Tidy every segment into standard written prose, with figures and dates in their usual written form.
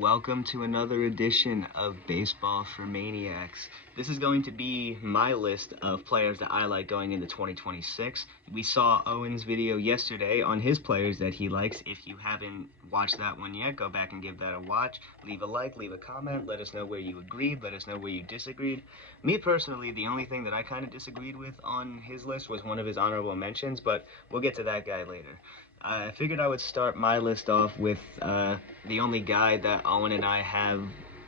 Welcome to another edition of Baseball for Maniacs. This is going to be my list of players that I like going into 2026. We saw Owen's video yesterday on his players that he likes. If you haven't watched that one yet, go back and give that a watch. Leave a like, leave a comment, let us know where you agreed, let us know where you disagreed. Me personally, the only thing that I kind of disagreed with on his list was one of his honorable mentions, but we'll get to that guy later. I figured I would start my list off with the only guy that Owen and I have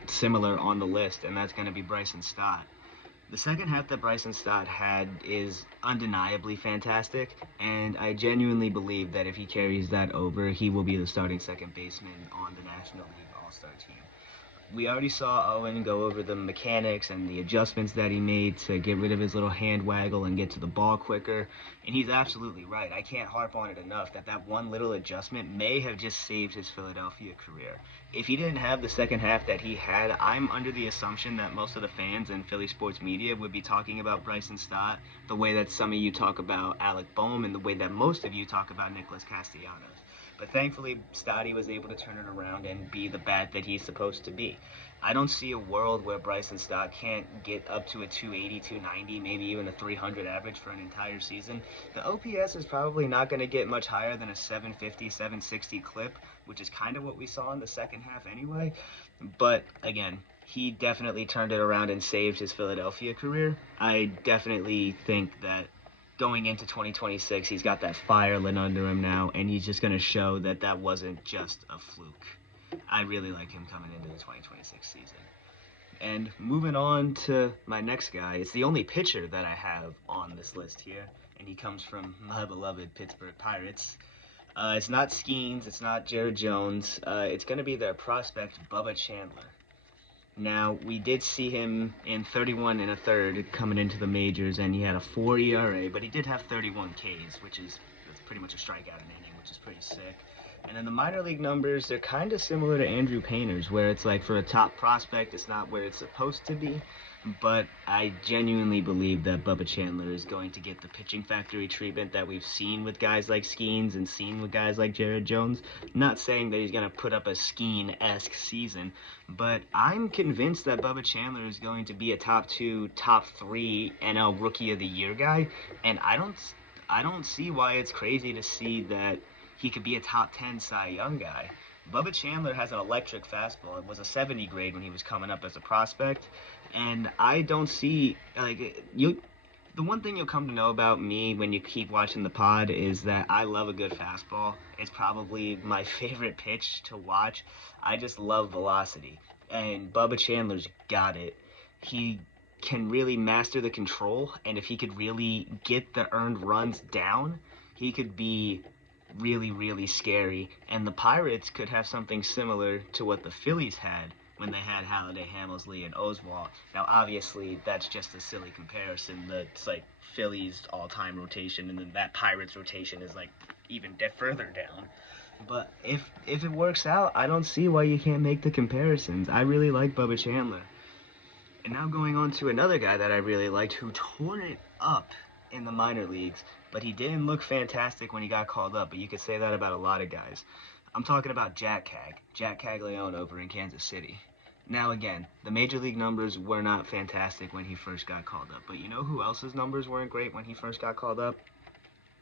similar on the list, and that's going to be Bryson Stott. The second half that Bryson Stott had is undeniably fantastic, and I genuinely believe that if he carries that over, he will be the starting second baseman on the National League All-Star team. We already saw Owen go over the mechanics and the adjustments that he made to get rid of his little hand waggle and get to the ball quicker, and he's absolutely right. I can't harp on it enough that one little adjustment may have just saved his Philadelphia career. If he didn't have the second half that he had, I'm under the assumption that most of the fans and Philly sports media would be talking about Bryson Stott the way that some of you talk about Alec Boehm and the way that most of you talk about Nicholas Castellanos. But thankfully, Stotty was able to turn it around and be the bat that he's supposed to be. I don't see a world where Bryson Stott can't get up to a 280, 290, maybe even a 300 average for an entire season. The OPS is probably not going to get much higher than a 750, 760 clip, which is kind of what we saw in the second half anyway. But again, he definitely turned it around and saved his Philadelphia career. I definitely think that going into 2026, he's got that fire lit under him now, and he's just going to show that that wasn't just a fluke. I really like him coming into the 2026 season. And moving on to my next guy, it's the only pitcher that I have on this list here, and he comes from my beloved Pittsburgh Pirates. It's not Skeens, it's not Jared Jones, it's going to be their prospect, Bubba Chandler. Now, we did see him in 31 and a third coming into the majors, and he had a 4 ERA, but he did have 31 Ks, that's pretty much a strikeout an inning, which is pretty sick. And then the minor league numbers, they're kind of similar to Andrew Painter's, where it's like for a top prospect, it's not where it's supposed to be. But I genuinely believe that Bubba Chandler is going to get the pitching factory treatment that we've seen with guys like Skeens and seen with guys like Jared Jones. Not saying that he's going to put up a Skeen-esque season, but I'm convinced that Bubba Chandler is going to be a top 2, top 3 NL Rookie of the Year guy, and I don't see why it's crazy to see that he could be a top 10 Cy Young guy. Bubba Chandler has an electric fastball. It was a 70 grade when he was coming up as a prospect, and I don't see, the one thing you'll come to know about me when you keep watching the pod is that I love a good fastball. It's probably my favorite pitch to watch. I just love velocity, and Bubba Chandler's got it. He can really master the control, and if he could really get the earned runs down, he could be really, really scary, and the Pirates could have something similar to what the Phillies had when they had Halladay, Hamilsley, and Oswalt. Now, obviously, that's just a silly comparison. That's like Phillies' all-time rotation, and then that Pirates rotation is like even further down. But if it works out, I don't see why you can't make the comparisons. I really like Bubba Chandler. And now going on to another guy that I really liked who tore it up in the minor leagues, but he didn't look fantastic when he got called up, but you could say that about a lot of guys. I'm talking about Jack Caglione over in Kansas City. Now again, the major league numbers were not fantastic when he first got called up, but you know who else's numbers weren't great when he first got called up?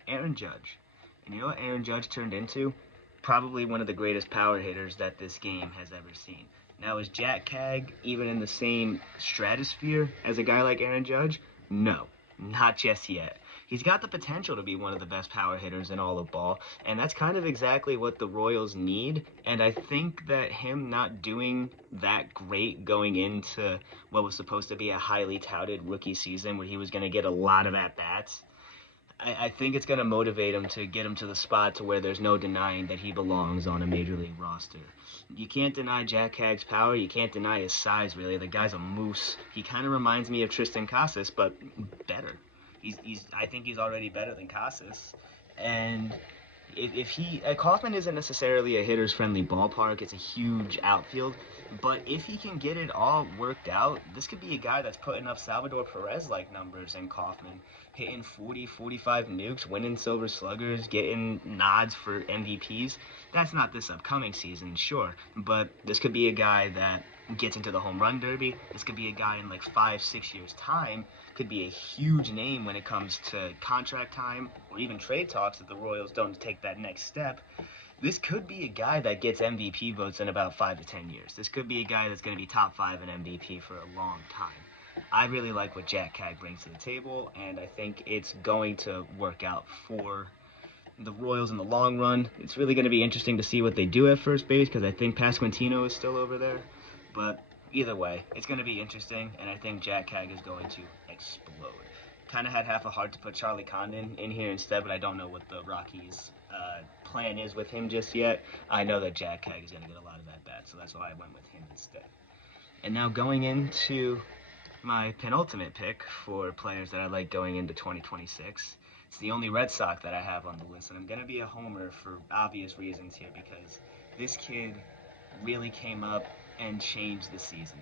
Aaron Judge. And you know what Aaron Judge turned into? Probably one of the greatest power hitters that this game has ever seen. Now, is Jack Cag even in the same stratosphere as a guy like Aaron Judge? No, not just yet. He's got the potential to be one of the best power hitters in all of ball, and that's kind of exactly what the Royals need, and I think that him not doing that great going into what was supposed to be a highly touted rookie season where he was going to get a lot of at-bats, I think it's going to motivate him to get him to the spot to where there's no denying that he belongs on a major league roster. You can't deny Jack Cag's power. You can't deny his size, really. The guy's a moose. He kind of reminds me of Tristan Casas, but better. I think he's already better than Casas. And Kauffman isn't necessarily a hitter's friendly ballpark. It's a huge outfield. But if he can get it all worked out, this could be a guy that's putting up Salvador Perez-like numbers in Kauffman, hitting 40, 45 nukes, winning Silver Sluggers, getting nods for MVPs. That's not this upcoming season, sure, but this could be a guy that gets into the home run derby. This could be a guy in like 5, 6 years' time. Could be a huge name when it comes to contract time or even trade talks if the Royals don't take that next step. This could be a guy that gets MVP votes in about 5 to 10 years. This could be a guy that's going to be top 5 in MVP for a long time. I really like what Jack Cag brings to the table, and I think it's going to work out for the Royals in the long run. It's really going to be interesting to see what they do at first base because I think Pasquantino is still over there. But either way, it's going to be interesting, and I think Jack Cag is going to explode. Kind of had half a heart to put Charlie Condon in here instead, but I don't know what the Rockies' plan is with him just yet. I know that Jack Cag is going to get a lot of at-bats, so that's why I went with him instead. And now going into my penultimate pick for players that I like going into 2026. It's the only Red Sox that I have on the list, and I'm going to be a homer for obvious reasons here because this kid really came up and changed the season.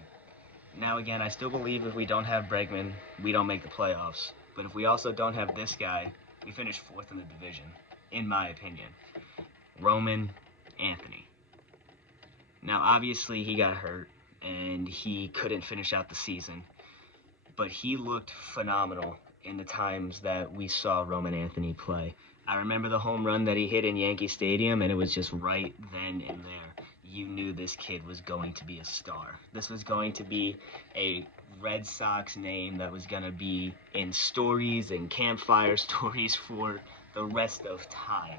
Now again, I still believe if we don't have Bregman, we don't make the playoffs. But if we also don't have this guy, we finish 4th in the division, in my opinion. Roman Anthony. Now obviously he got hurt and he couldn't finish out the season, but he looked phenomenal in the times that we saw Roman Anthony play. I remember the home run that he hit in Yankee Stadium, and it was just right then and there. You knew this kid was going to be a star. This was going to be a Red Sox name that was going to be in stories and campfire stories for the rest of time.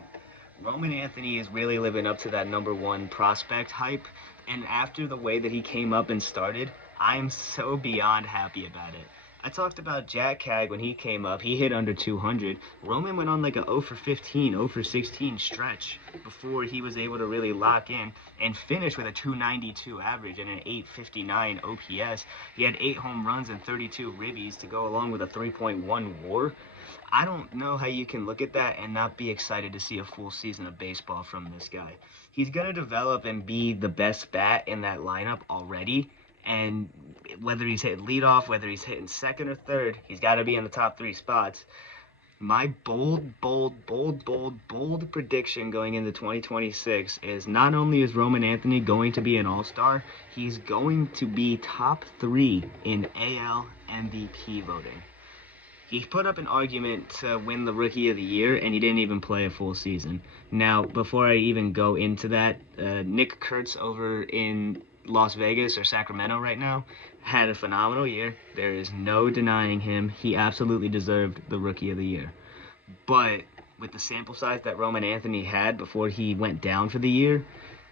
Roman Anthony is really living up to that #1 prospect hype, and after the way that he came up and started, I'm so beyond happy about it. I talked about Jack Cag when he came up. He hit under 200. Roman went on like a 0 for 15, 0 for 16 stretch before he was able to really lock in and finish with a 292 average and an 859 OPS. He had 8 home runs and 32 ribbies to go along with a 3.1 WAR. I don't know how you can look at that and not be excited to see a full season of baseball from this guy. He's going to develop and be the best bat in that lineup already. And whether he's hitting leadoff, whether he's hitting second or third, he's got to be in the top 3 spots. My bold prediction going into 2026 is not only is Roman Anthony going to be an all-star, he's going to be top 3 in AL MVP voting. He put up an argument to win the Rookie of the Year, and he didn't even play a full season. Now, before I even go into that, Nick Kurtz over in Las Vegas or Sacramento right now had a phenomenal year. There is no denying him. He absolutely deserved the Rookie of the Year. But with the sample size that Roman Anthony had before he went down for the year,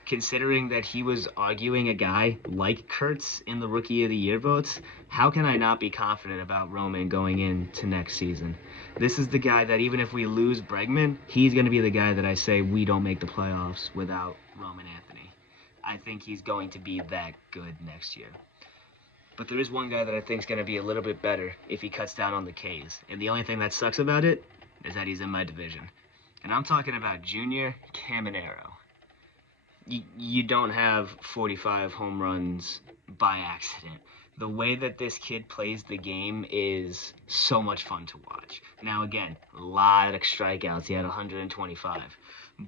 considering that he was arguing a guy like Kurtz in the Rookie of the Year votes, how can I not be confident about Roman going into next season? This is the guy that even if we lose Bregman, he's going to be the guy that I say we don't make the playoffs without Roman Anthony. I think he's going to be that good next year. But there is one guy that I think is going to be a little bit better if he cuts down on the Ks. And the only thing that sucks about it is that he's in my division. And I'm talking about Junior Caminero. You don't have 45 home runs by accident. The way that this kid plays the game is so much fun to watch. Now again, a lot of strikeouts. He had 125.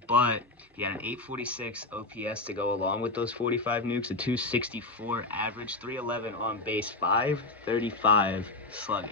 But he had an 846 OPS to go along with those 45 nukes, a 264 average, 311 on base, 535 slugging.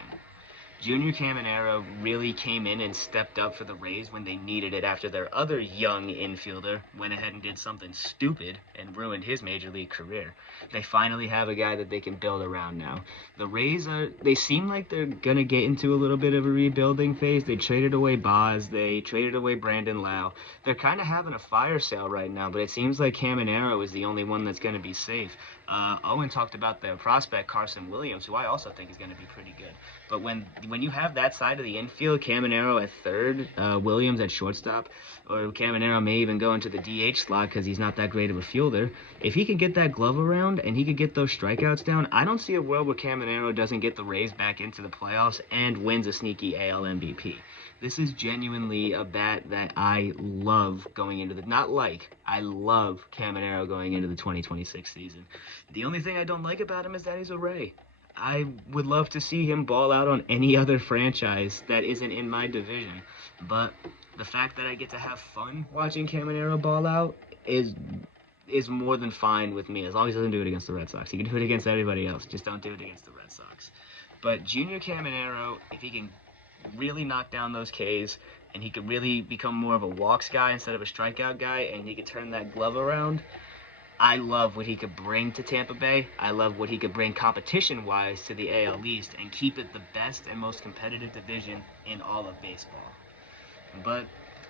Junior Caminero really came in and stepped up for the Rays when they needed it after their other young infielder went ahead and did something stupid and ruined his major league career. They finally have a guy that they can build around now. The Rays they seem like they're going to get into a little bit of a rebuilding phase. They traded away Boz. They traded away Brandon Lau. They're kind of having a fire sale right now, but it seems like Caminero is the only one that's going to be safe. Owen talked about the prospect Carson Williams, who I also think is going to be pretty good. But when when you have that side of the infield, Caminero at third, Williams at shortstop, or Caminero may even go into the DH slot because he's not that great of a fielder. If he can get that glove around and he could get those strikeouts down, I don't see a world where Caminero doesn't get the Rays back into the playoffs and wins a sneaky AL MVP. This is genuinely a bat that I love going into I love Caminero going into the 2026 season. The only thing I don't like about him is that he's a Ray. I would love to see him ball out on any other franchise that isn't in my division. But the fact that I get to have fun watching Caminero ball out is more than fine with me, as long as he doesn't do it against the Red Sox. He can do it against everybody else, just don't do it against the Red Sox. But Junior Caminero, if he can really knock down those Ks, and he could really become more of a walks guy instead of a strikeout guy, and he could turn that glove around, I love what he could bring to Tampa Bay. I love what he could bring competition-wise to the AL East and keep it the best and most competitive division in all of baseball. But,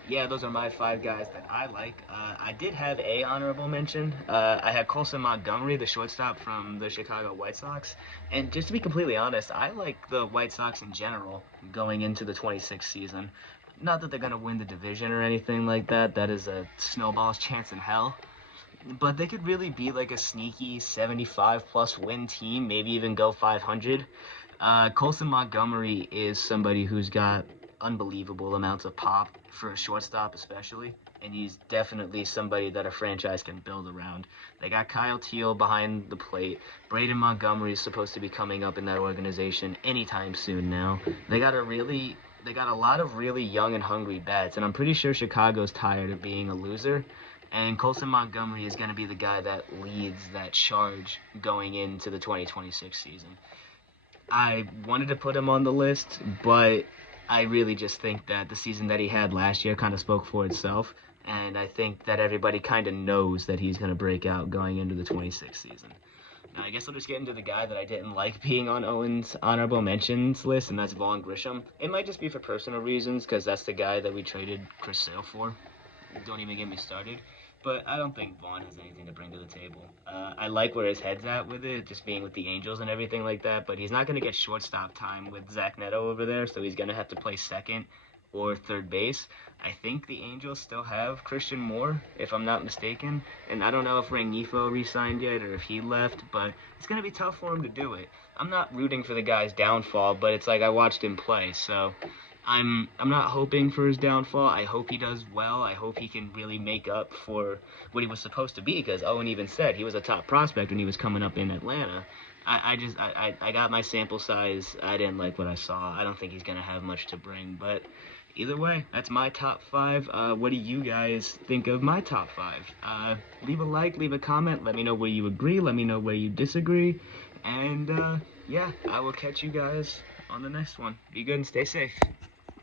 yeah, those are my 5 guys that I like. I did have a honorable mention. I had Colson Montgomery, the shortstop from the Chicago White Sox. And just to be completely honest, I like the White Sox in general going into the 26th season. Not that they're going to win the division or anything like that. That is a snowball's chance in hell. But they could really be like a sneaky 75-plus win team, maybe even go 500. Colson Montgomery is somebody who's got unbelievable amounts of pop for a shortstop especially, and he's definitely somebody that a franchise can build around. They got Kyle Teal behind the plate. Braden Montgomery is supposed to be coming up in that organization anytime soon now. They got a lot of really young and hungry bats, and I'm pretty sure Chicago's tired of being a loser. And Colson Montgomery is going to be the guy that leads that charge going into the 2026 season. I wanted to put him on the list, but I really just think that the season that he had last year kind of spoke for itself. And I think that everybody kind of knows that he's going to break out going into the 26th season. Now, I guess I'll just get into the guy that I didn't like being on Owen's honorable mentions list, and that's Vaughn Grisham. It might just be for personal reasons, because that's the guy that we traded Chris Sale for. Don't even get me started. But I don't think Vaughn has anything to bring to the table. I like where his head's at with it, just being with the Angels and everything like that, but he's not going to get shortstop time with Zach Neto over there, so he's going to have to play second or third base. I think the Angels still have Christian Moore, if I'm not mistaken, and I don't know if Rengifo re-signed yet or if he left, but it's going to be tough for him to do it. I'm not rooting for the guy's downfall, but it's like I watched him play, so I'm not hoping for his downfall. I hope he does well. I hope he can really make up for what he was supposed to be, because Owen even said he was a top prospect when he was coming up in Atlanta. I got my sample size. I didn't like what I saw. I don't think he's going to have much to bring, but either way, that's my top 5. What do you guys think of my top 5? Leave a like, leave a comment. Let me know where you agree. Let me know where you disagree. And, yeah, I will catch you guys on the next one. Be good and stay safe.